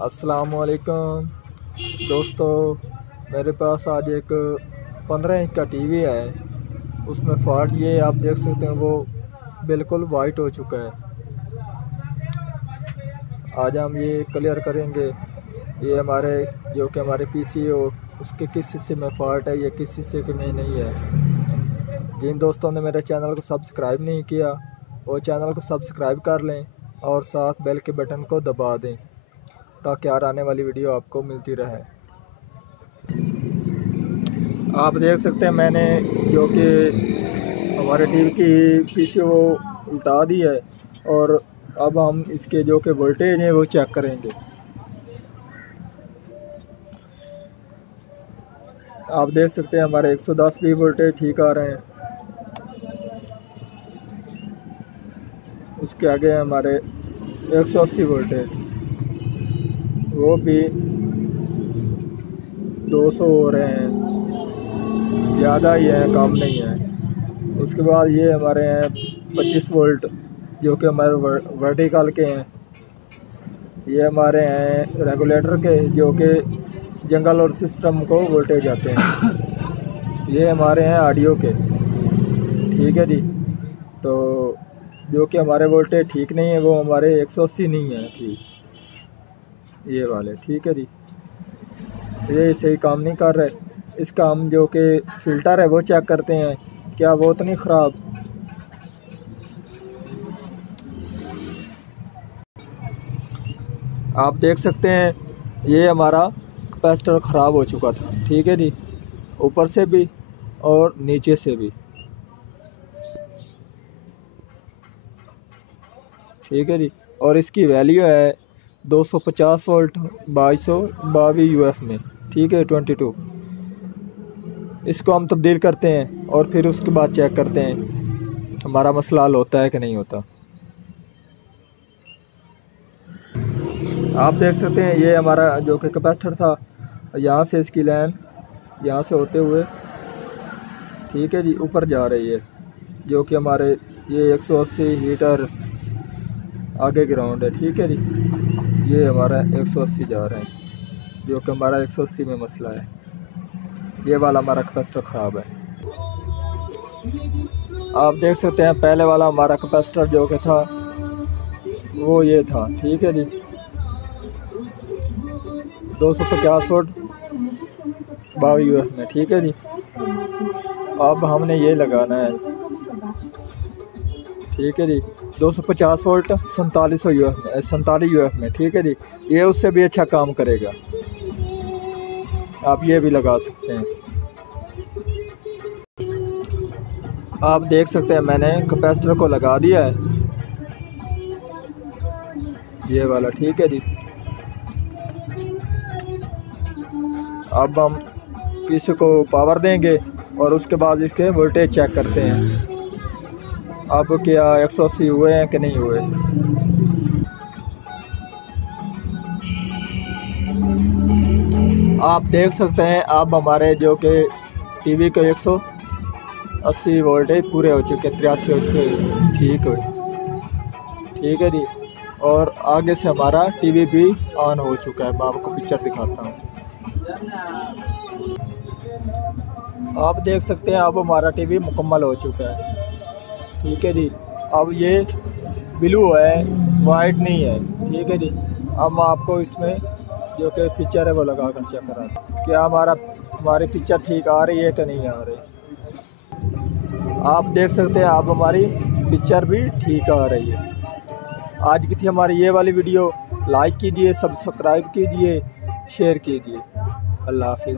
अस्सलामुअलैकुम दोस्तों, मेरे पास आज एक 15 इंच का टीवी है। उसमें फॉल्ट ये आप देख सकते हैं, वो बिल्कुल वाइट हो चुका है। आज हम ये क्लियर करेंगे ये हमारे जो कि हमारे पीसी हो उसके किस हिस्से में फॉल्ट है, ये किस हिस्से के में नहीं है। जिन दोस्तों ने मेरे चैनल को सब्सक्राइब नहीं किया वो चैनल को सब्सक्राइब कर लें और साथ बेल के बटन को दबा दें ताकि यार आने वाली वीडियो आपको मिलती रहे। आप देख सकते हैं मैंने जो कि हमारे टीवी की पीछे वो उल्टा दी है और अब हम इसके जो कि वोल्टेज हैं वो चेक करेंगे। आप देख सकते हैं हमारे 110 भी वोल्टेज ठीक आ रहे हैं। उसके आगे हमारे 180 वोल्टेज, वो भी 200 हो रहे हैं, ज़्यादा ही है, कम नहीं है। उसके बाद ये हमारे हैं 25 वोल्ट जो कि हमारे वर्टिकल के हैं। ये हमारे हैं रेगुलेटर के जो कि जंगल और सिस्टम को वोल्टेज आते हैं। ये हमारे हैं ऑडियो के, ठीक है जी। तो जो कि हमारे वोल्टेज ठीक नहीं है, वो हमारे 180 नहीं है ठीक, ये वाले, ठीक है जी। ये सही काम नहीं कर रहे। इसका हम जो कि फ़िल्टर है वो चेक करते हैं, क्या वो तो नहीं ख़राब। आप देख सकते हैं ये हमारा कैपेसिटर ख़राब हो चुका था, ठीक है जी, ऊपर से भी और नीचे से भी, ठीक है जी। और इसकी वैल्यू है 250 वोल्ट 2222 UF में, ठीक है, 22। इसको हम तब्दील करते हैं और फिर उसके बाद चेक करते हैं हमारा मसला हल होता है कि नहीं होता। आप देख सकते हैं ये हमारा जो कि कैपेसिटर था, यहाँ से इसकी लाइन यहाँ से होते हुए, ठीक है जी, ऊपर जा रही है जो कि हमारे ये 180 हीटर आगे ग्राउंड है, ठीक है जी। ये हमारा 180 जा रहे हैं जो कि हमारा 180 में मसला है। ये वाला हमारा कैपेसिटर ख़राब है। आप देख सकते हैं पहले वाला हमारा कैपेसिटर जो कि था वो ये था, ठीक है जी, 250 वोल्ट 22 UF में, ठीक है जी। अब हमने ये लगाना है, ठीक है जी, 250 वोल्ट 47 UF में, ठीक है जी। ये उससे भी अच्छा काम करेगा, आप ये भी लगा सकते हैं। आप देख सकते हैं मैंने कैपेसिटर को लगा दिया है, ये वाला, ठीक है जी। अब हम इसको पावर देंगे और उसके बाद इसके वोल्टेज चेक करते हैं अब क्या 180 हुए हैं कि नहीं हुए। आप देख सकते हैं अब हमारे जो कि टीवी के 180 वोल्टेज पूरे हो चुके, 83 हो चुके, ठीक है जी। और आगे से हमारा टीवी भी ऑन हो चुका है। मैं आपको पिक्चर दिखाता हूँ। आप देख सकते हैं अब हमारा टीवी मुकम्मल हो चुका है, ठीक है जी। अब ये ब्लू है, वाइट नहीं है, ठीक है जी। अब मैं आपको इसमें जो कि पिक्चर है वो लगा कर चेक करा क्या हमारी पिक्चर ठीक आ रही है कि नहीं आ रही। आप देख सकते हैं अब हमारी पिक्चर भी ठीक आ रही है। आज की थी हमारी ये वाली वीडियो। लाइक कीजिए, सब्सक्राइब कीजिए, शेयर कीजिए। अल्लाह हाफिज़।